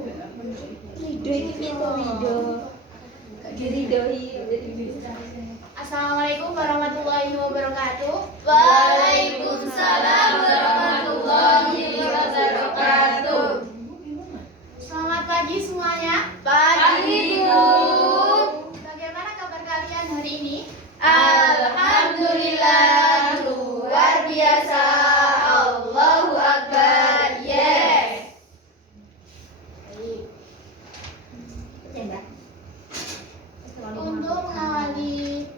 Ridho ini itu ridho. Diridhoi. Assalamualaikum warahmatullahi wabarakatuh. Waalaikumsalam warahmatullahi wabarakatuh. Selamat pagi semuanya. Pagi Bu. Bagaimana kabar kalian hari ini? Alhamdulillah luar biasa. Allahu Akbar. Yes. Untuk mengawali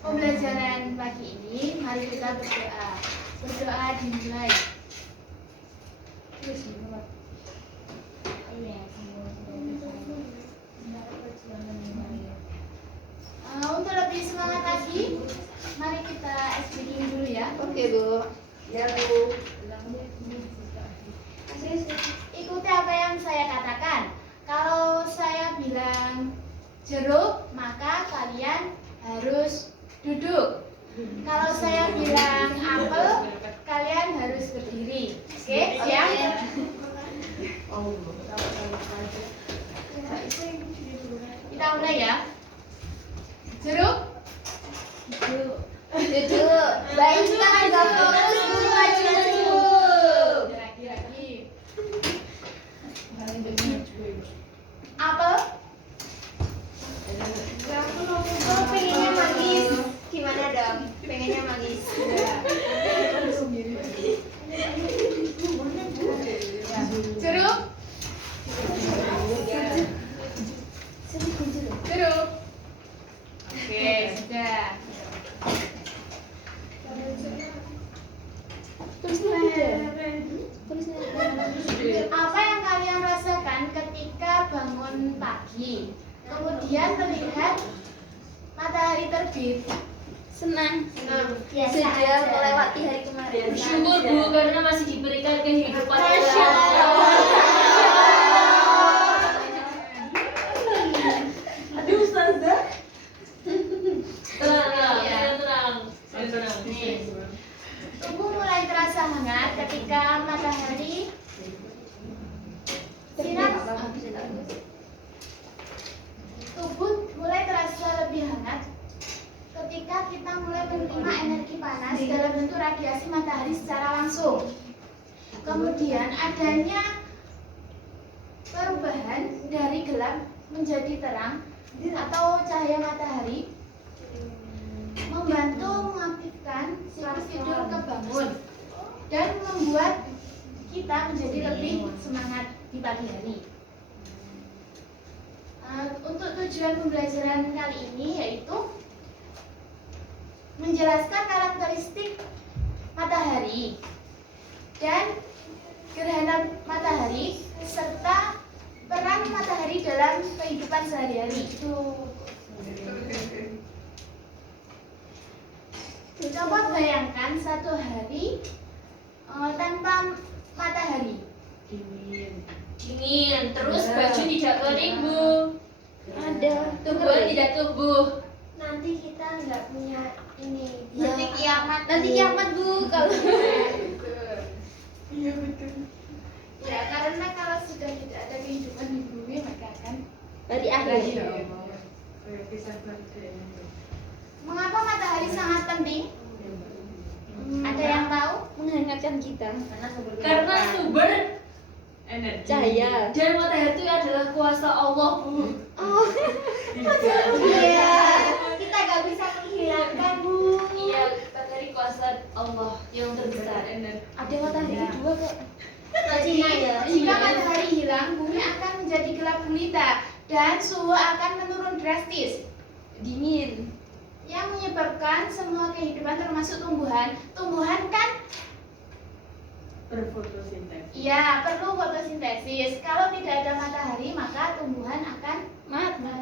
pembelajaran pagi ini, mari kita berdoa. Berdoa dimulai. Untuk lebih semangat lagi, mari kita speaking dulu ya. Oke, Bu. Ya Bu. Ikuti apa yang saya katakan. Kalau saya bilang jeruk, maka kalian harus duduk. Kalau saya bilang apel, kalian harus berdiri. Oke, siap? Kita mulai ya. Jeruk. Duduk. Baik, kita agak fokus dulu maju-maju. Lagi. Apel. Oh, pengennya manis. Gimana dong? Pengennya manis. Jeruk. Jeruk. Oke, sudah. Apa yang kalian rasakan ketika bangun pagi, kemudian melihat matahari terbit? Senang. Biasa Sudah aja. melewati hari kemarin. Bersyukur Bu karena masih diberikan kehidupan. Masya Allah. Aduh Ustazah. Tenang, Ya. tenang. Nih. Tubuh mulai terasa hangat ketika matahari sinar. Tubuh mulai terasa lebih hangat ketika kita mulai menerima energi panas dalam bentuk radiasi matahari secara langsung. Kemudian adanya perubahan dari gelap menjadi terang atau cahaya matahari membantu mengaktifkan siklus tidur kebangun dan membuat kita menjadi lebih semangat di pagi hari. Untuk tujuan pembelajaran kali ini yaitu menjelaskan karakteristik matahari dan gerhana matahari serta peran matahari dalam kehidupan sehari-hari. Coba bayangkan satu hari tanpa matahari. Dingin, terus baju tidak kering Bu. Ada. Tumbuhan tidak tumbuh. Nanti kita nggak punya ini. Nanti kiamat. Nanti kiamat, Bu. Kalau Iya betul. Ya karena kalau sudah tidak ada kehidupan di bumi maka akan hari akhir. Mengapa matahari sangat penting? Ada yang tahu? Menghangatkan kita. Karena sumber energi. Cahaya. Dan matahari itu adalah kuasa Allah Bu. Oh. Iya. Kita nggak bisa menghilangkan Bu. Iya, matahari kuasa Allah yang terbesar. Ada matahari kedua kok. Cina ya. Jika matahari hilang, bumi akan menjadi gelap gulita dan suhu akan menurun drastis. Dingin. Yang menyebabkan semua kehidupan termasuk tumbuhan. Tumbuhan kan Berfotosintesis. iya perlu fotosintesis. Kalau tidak ada matahari maka tumbuhan akan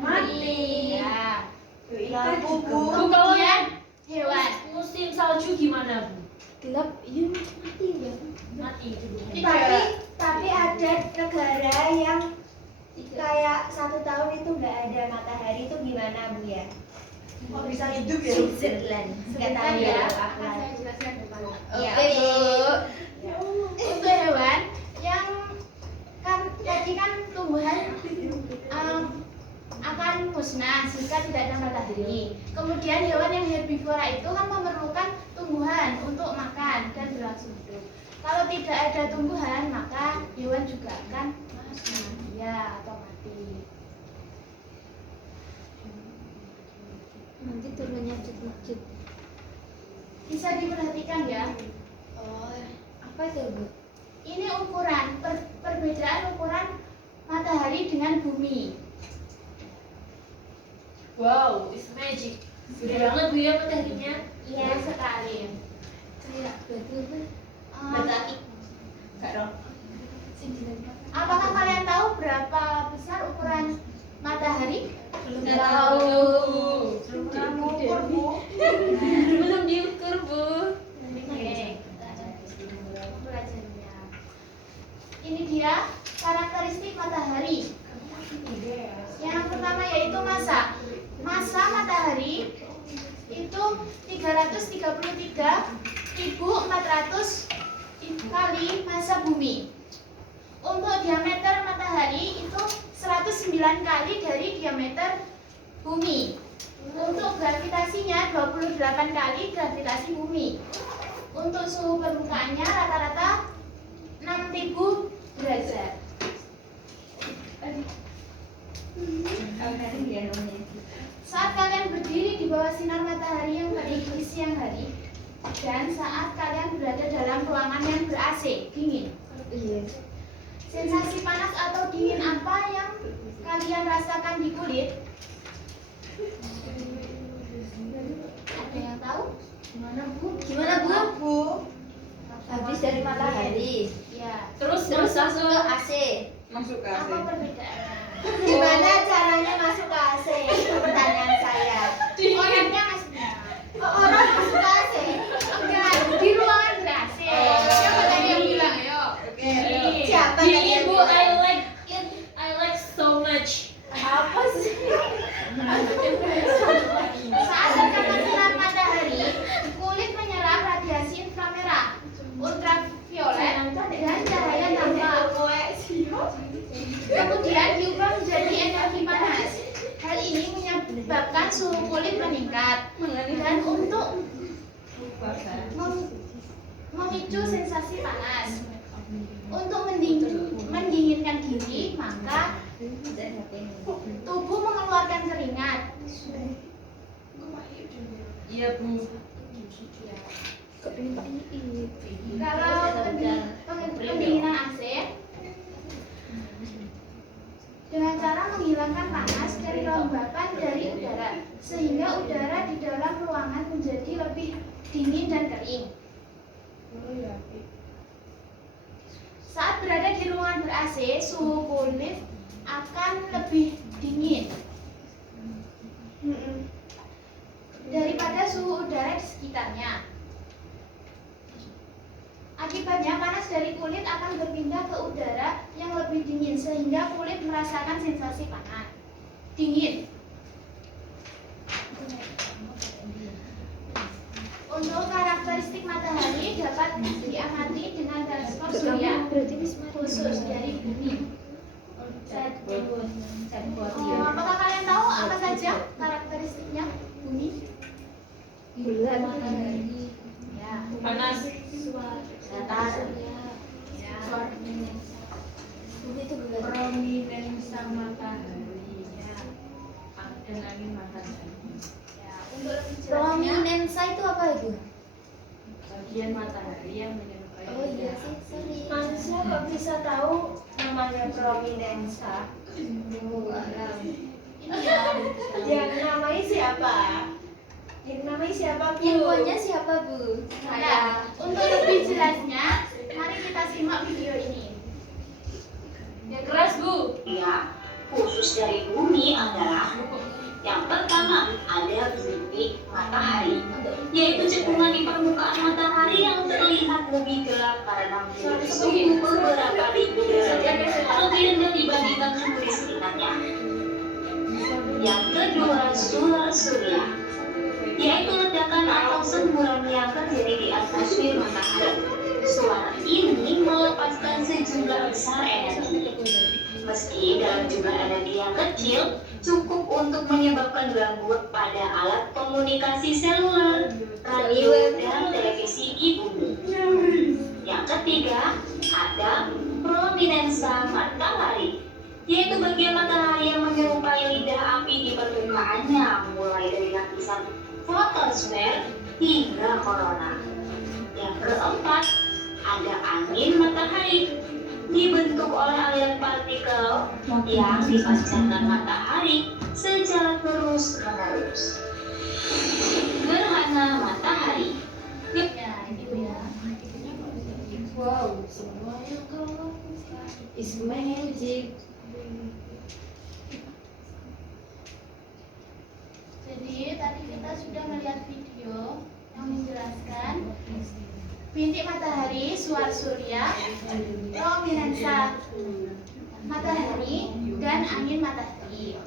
Mati. ya. Bu, kalau Kemudian hewan. musim salju gimana Bu? Gelap. Iya, mati ya. Mati itu Bu. Tapi ada negara yang kayak 1 tahun itu nggak ada matahari, itu gimana Bu ya? Oh bisa hidup ya? Switzerland. Nggak tahu ya, ya. akan saya langsung hidup. Kalau tidak ada tumbuhan, maka hewan juga akan mati atau mati. Nanti turunnya cut. Bisa diperhatikan ya. Oh, apa itu Bu? Ini ukuran perbedaan ukuran matahari dengan bumi. Wow, it's magic. Gede banget Bu ya mataharinya. Iya sekali. Kayak batu apa? Batu akik. Gak dong. Apakah kalian tahu berapa besar ukuran matahari? Nggak tahu. Belum diukur Bu. Oke, belajarnya. Ini dia karakteristik matahari. Yang pertama yaitu massa. Massa matahari itu 333.400 kali massa bumi. Untuk diameter matahari itu 109 kali dari diameter bumi. Untuk gravitasinya 28 kali gravitasi bumi. Untuk suhu permukaannya rata-rata 6.000 derajat. Saat kalian berdiri di bawah sinar matahari yang terik di siang hari dan saat kalian berada dalam ruangan yang ber-AC, dingin, sensasi panas atau dingin apa yang kalian rasakan di kulit? Ada yang tahu? Gimana Bu? Bu? Habis dari matahari. Ya. Terus langsung ke AC. Masuk ke AC. Apa perbedaannya? Gimana caranya masuk ke AC? Pertanyaan saya. Orangnya maksudnya. Orang masuk ke AC? Enggak, di ruangan ber-AC. Siapa tadi yang bilang? Ayo. Siapa tadi Gini yang Bu, bilang? I like it. I like so much. Apa sih? Saat terkena sinar matahari, kulit menyerap radiasi inframerah, ultraviolet, dan cahaya tampak. Kemudian diubah menjadi energi panas. Hal ini menyebabkan suhu kulit meningkat. Dan untuk memicu sensasi panas, untuk mendinginkan diri, maka tubuh mengeluarkan keringat. Iya Bu. Kalau pendinginan AC dengan cara menghilangkan panas dari kelembapan dari udara, sehingga udara di dalam ruangan menjadi lebih dingin dan kering. Saat berada di ruangan ber-AC, suhu kulit akan lebih dingin daripada suhu udara di sekitarnya. Akibatnya panas dari kulit akan berpindah ke udara yang lebih dingin sehingga kulit merasakan sensasi panas, dingin. Untuk karakteristik matahari dapat diamati dengan teleskop surya khusus dari bumi. Apakah kalian tahu apa saja karakteristiknya bumi? Bulan. Ya. Panas. Datar. Ya. Bumi itu bulan. Prominensa mataharinya dan angin matahari. Ya. Untuk lebih jelasnya, Prominensa itu apa itu? Bagian matahari yang menyerupai. Oh iya sih, sorry. Manusia kok bisa tahu namanya prominensa? Yang namanya siapa? Yang namanya siapa, Bu? Ilmunya siapa Bu? Nah, untuk lebih jelasnya, mari kita simak video ini. Yang keras Bu. Ya, khusus dari bumi adalah yang pertama ada bumi matahari, yaitu cekungan di permukaan matahari yang terlihat lebih gelap karena suhu beberapa ribu derajat atau tidak dibandingkan suhu di sekitarnya. Yang kedua solar surya, yaitu ledakan atau semburan yang terjadi di atmosfer matahari. Suara ini melepaskan sejumlah besar energi. Meski dalam jumlah energi yang kecil, cukup untuk menyebabkan gangguan pada alat komunikasi seluler, radio, dan televisi di bumi. ketiga, ada prominensa matahari, yaitu bagian matahari yang menyerupai lidah api di permukaannya, mulai dari lapisan fotosfer hingga korona. Yang keempat, ada angin matahari, dibentuk oleh aliran partikel yang dipancarkan matahari secara terus-menerus. Gerhana matahari. Ya, itu ya. Wow, semua yang kau lakukan is magic. Jadi tadi kita sudah melihat video yang menjelaskan bintik matahari, suar surya, prominensa matahari, dan angin matahari.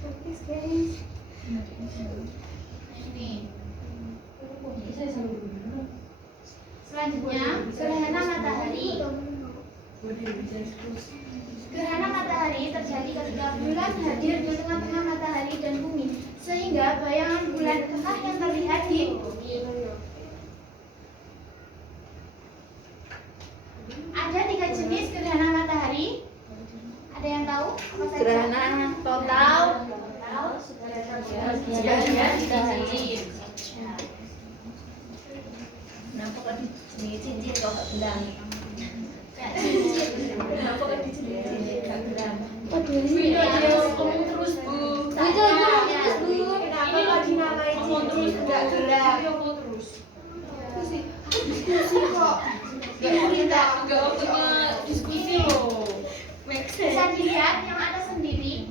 Praktis guys. Ini. Selanjutnya, gerhana matahari. Gerhana matahari terjadi ketika bulan hadir di tengah-tengah matahari dan bumi, sehingga bayangan bulan tengah yang terlihat di bumi. Ada 3 jenis gerhana matahari. Ada yang tahu? Apa saja? Gerhana total, Sebagian cincin. kenapa kok di cincin kok gak gelang? Gak cincin. Kenapa kok di cincin gak gelang? Ngomong terus Bu. Itu terus Bu. Kenapa kok dinamai cincin enggak gerak? Ngomong terus. Diskusi kok. Enggak waktunya diskusi loh. Bisa dilihat yang ada sendiri.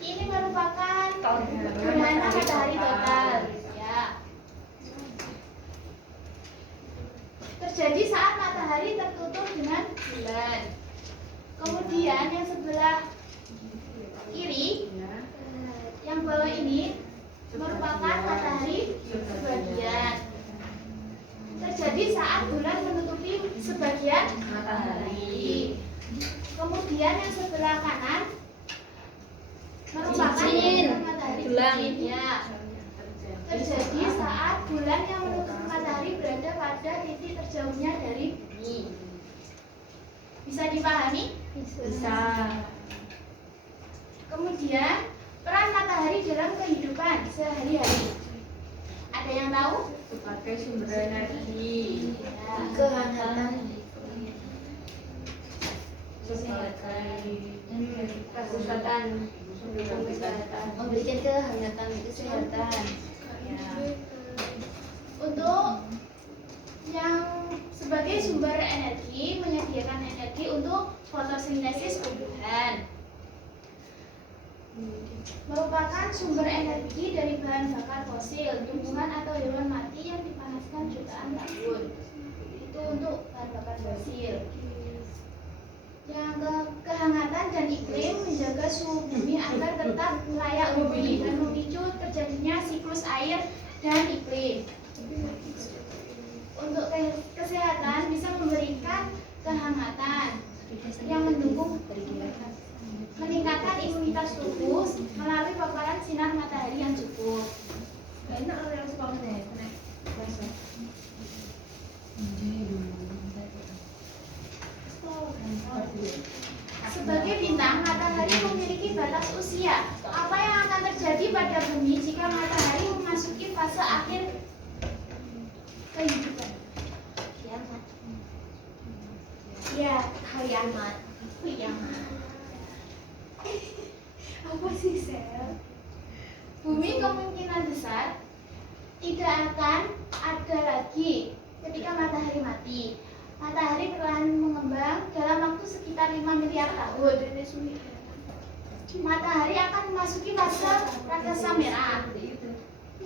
Ini merupakan gerhana matahari total. Ya. Terjadi saat matahari tertutup dengan bulan. Kemudian yang sebelah kiri, yang bawah ini merupakan matahari sebagian. Terjadi saat bulan menutupi sebagian matahari. Kemudian yang sebelah kanan merupakan Cincin. matahari Gelang. cincin, ya. Terjadi saat bulan yang menutupi matahari berada pada titik terjauhnya dari bumi. Bisa dipahami? Bisa. Kemudian peran matahari dalam kehidupan sehari-hari. Ada yang tahu? Sebagai sumber energi. Ya. Kehangatan, kesehatan, memberikan kehangatan, kesehatan. Ya. Untuk yang sebagai sumber energi, menyediakan energi untuk fotosintesis tumbuhan. Merupakan sumber energi dari bahan bakar fosil, tumbuhan atau hewan mati yang dipanaskan jutaan tahun. Itu untuk bahan bakar fosil. Yang kehangatan dan iklim menjaga suhu bumi agar tetap layak huni dan memicu terjadinya siklus air dan iklim. Untuk kesehatan bisa memberikan kehangatan yang mendukung meningkatkan imunitas tubuh melalui paparan sinar matahari yang cukup. Enak orang sepanjang nek. Sebagai bintang, matahari memiliki batas usia. Apa yang akan terjadi pada bumi jika matahari memasuki fase akhir kehidupan? Kiamat. Ya, kiamat. Apa sih, Sel? Bumi kemungkinan besar tidak akan ada lagi ketika matahari mati. Matahari perlahan mengembang dalam waktu sekitar 5 miliar tahun. Matahari akan memasuki fase raksasa merah.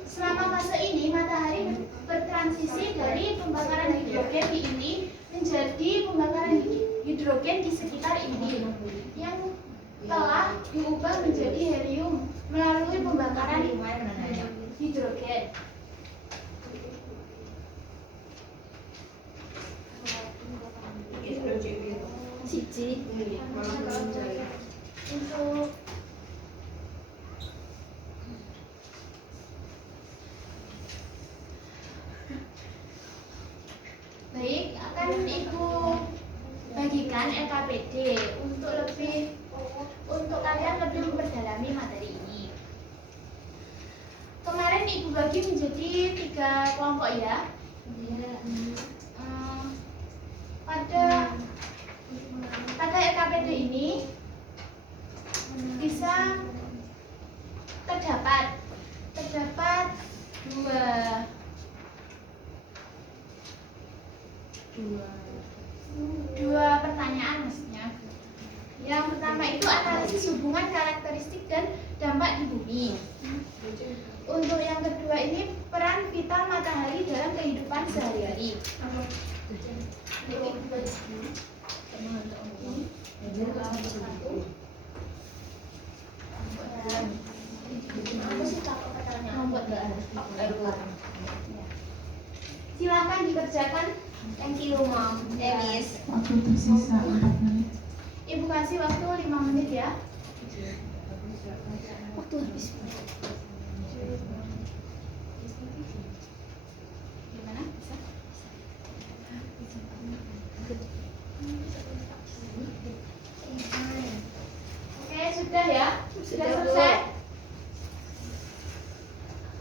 Selama fase ini, matahari bertransisi dari pembakaran hidrogen di inti menjadi pembakaran hidrogen di sekitar inti yang telah diubah menjadi helium melalui pembakaran hidrogen. Cici. Untuk kemarin Ibu bagi menjadi 3 kelompok ya. Pada LKPD ini bisa terdapat dua pertanyaan maksudnya. Yang pertama itu analisis hubungan karakteristik dan dampak di bumi. Untuk yang kedua ini peran vital matahari dalam kehidupan sehari-hari. Silakan dikerjakan. Thank you, Mom. Miss. Waktu tersisa 4 menit. Ibu kasih waktu 5 menit ya. Waktu habis. Gimana? Bisa? Oke, sudah ya? Sudah selesai?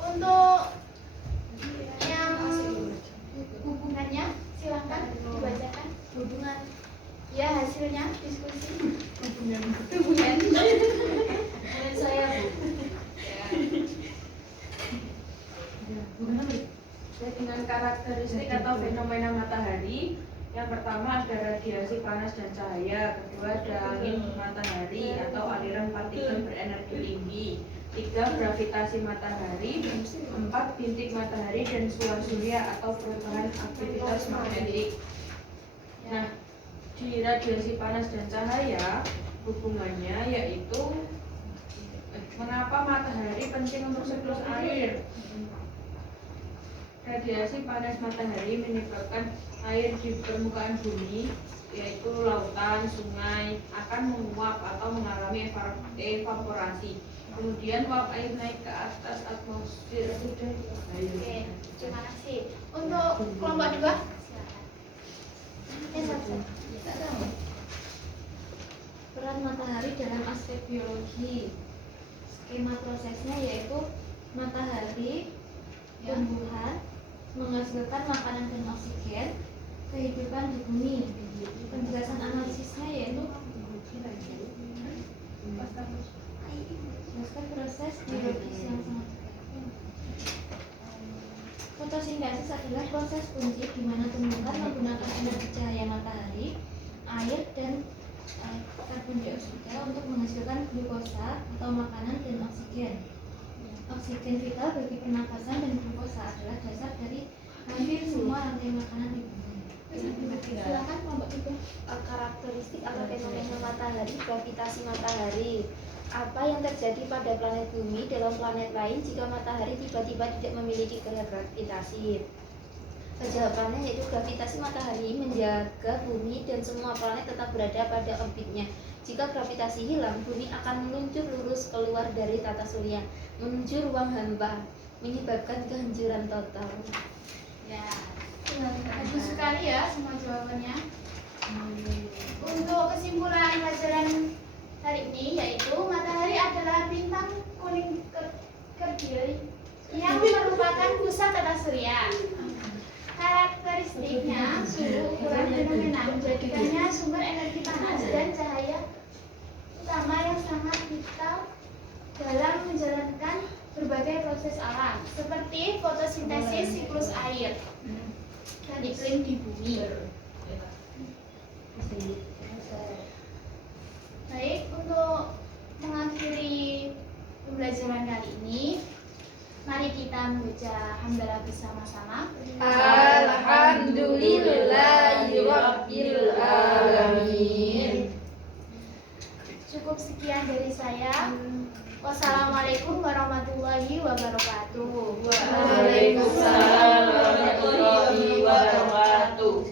Untuk yang hubungannya silahkan dibacakan. Hubungan. Ya, hasilnya diskusi. Hubungan Saya dengan karakteristik atau fenomena matahari. Yang pertama ada radiasi panas dan cahaya, kedua ada angin matahari atau aliran partikel berenergi tinggi, 3 gravitasi matahari, 4 bintik matahari dan suar surya atau perubahan aktivitas magnetik. Nah, di radiasi panas dan cahaya hubungannya yaitu mengapa matahari penting untuk siklus air. Radiasi panas matahari menyebabkan air di permukaan bumi, yaitu lautan, sungai, akan menguap atau mengalami evaporasi. Kemudian uap air naik ke atas atmosfer. Oke, terima kasih. Untuk kelompok 2, silakan. peran matahari dalam aspek biologi. Skema prosesnya yaitu matahari, tumbuhan, menghasilkan makanan dan oksigen, kehidupan di bumi. Penjelasan analisisnya yaitu jelaskan proses biologis yang sangat fotosintesis adalah proses kunci di mana tumbuhan menggunakan energi cahaya matahari, air, dan karbon dioksida untuk menghasilkan glukosa atau makanan dan oksigen. Oksigen vital bagi pernapasan dan glukosa adalah dasar dari hampir semua rantai makanan di bumi. Silakan kelompok 3. Karakteristik atau fenomena matahari, gravitasi matahari. Apa yang terjadi pada planet bumi dalam planet lain jika matahari tiba-tiba tidak memiliki gerak gravitasi? Jawabannya yaitu gravitasi matahari menjaga bumi dan semua planet tetap berada pada orbitnya. Jika gravitasi hilang, bumi akan meluncur lurus keluar dari tata surya menuju ruang hampa, menyebabkan kehancuran total. Ya, bagus sekali ya semua jawabannya. Untuk kesimpulan pelajaran hari ini yaitu matahari adalah bintang kuning kerdil yang merupakan pusat tata surya. Karakteristiknya suhu ukuran fenomena menjadikannya sumber energi panas dan cahaya utama yang sangat vital dalam menjalankan berbagai proses alam seperti fotosintesis, siklus air, dan iklim di bumi. Baik, untuk mengakhiri pembelajaran kali ini, mari kita membaca hamdalah bersama-sama. Alhamdulillahirabbil alamin. Cukup sekian dari saya. Wassalamualaikum warahmatullahi wabarakatuh. Waalaikumsalam warahmatullahi wabarakatuh.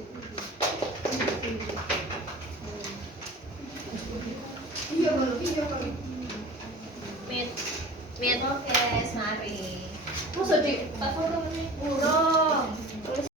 Mit. Oke, mari. Masuk di 40 menit. Burung. Tulis